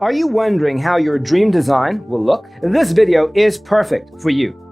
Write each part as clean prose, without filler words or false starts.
Are you wondering how your dream design will look? This video is perfect for you.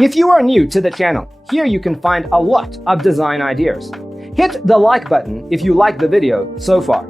If you are new to the channel, here you can find a lot of design ideas. Hit the like button if you like the video so far.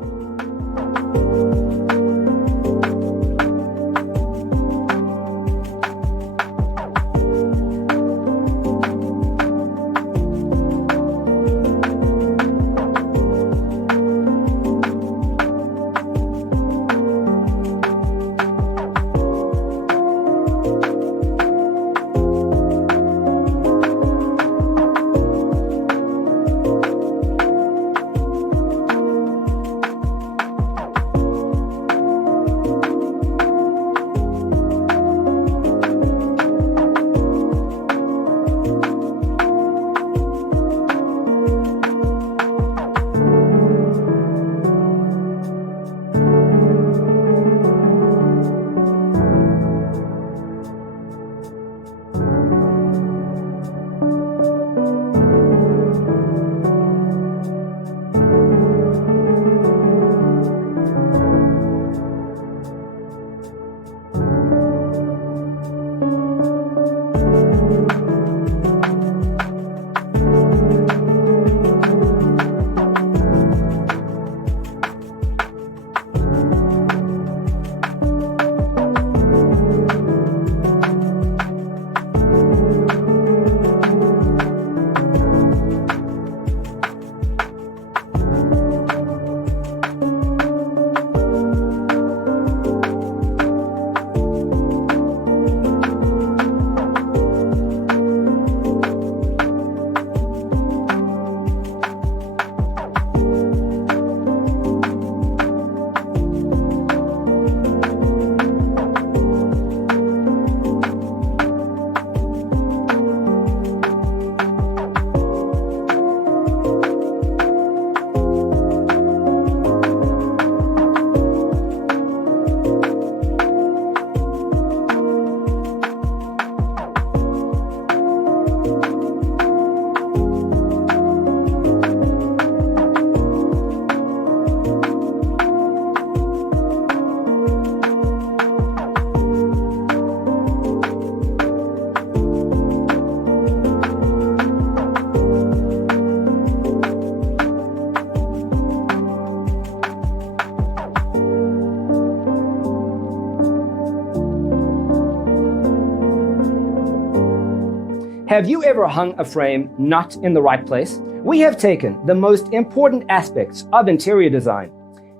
Have you ever hung a frame not in the right place? We have taken the most important aspects of interior design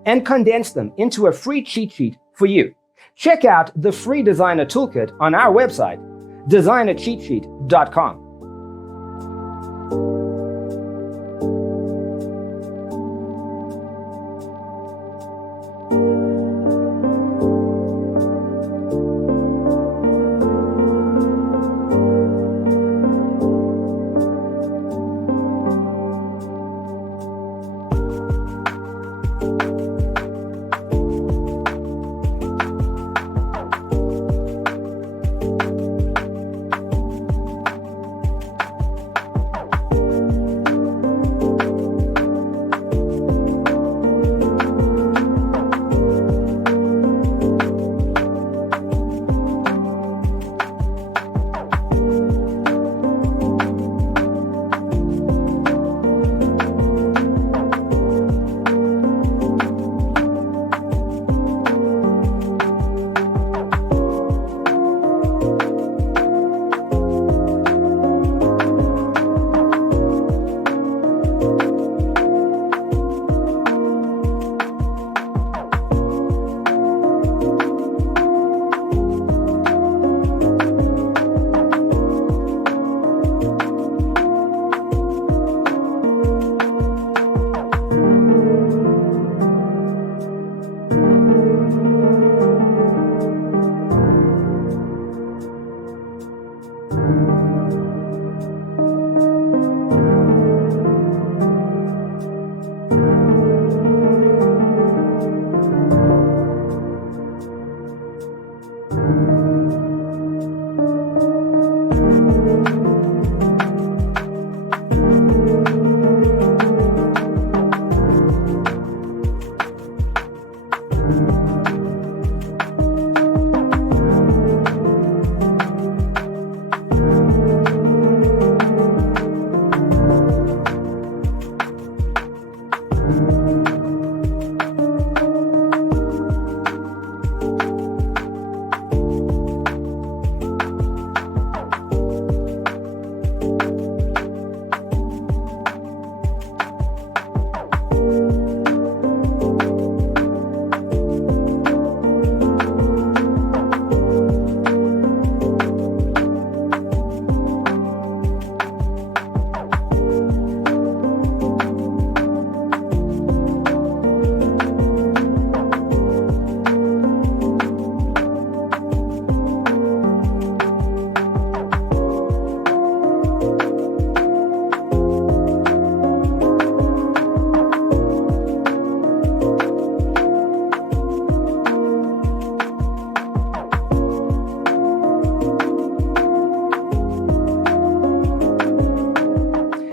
and condensed them into a free cheat sheet for you. Check out the free designer toolkit on our website, designercheatsheet.com.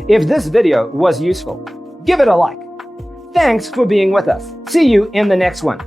If this video was useful, give it a like. Thanks for being with us. See you in the next one.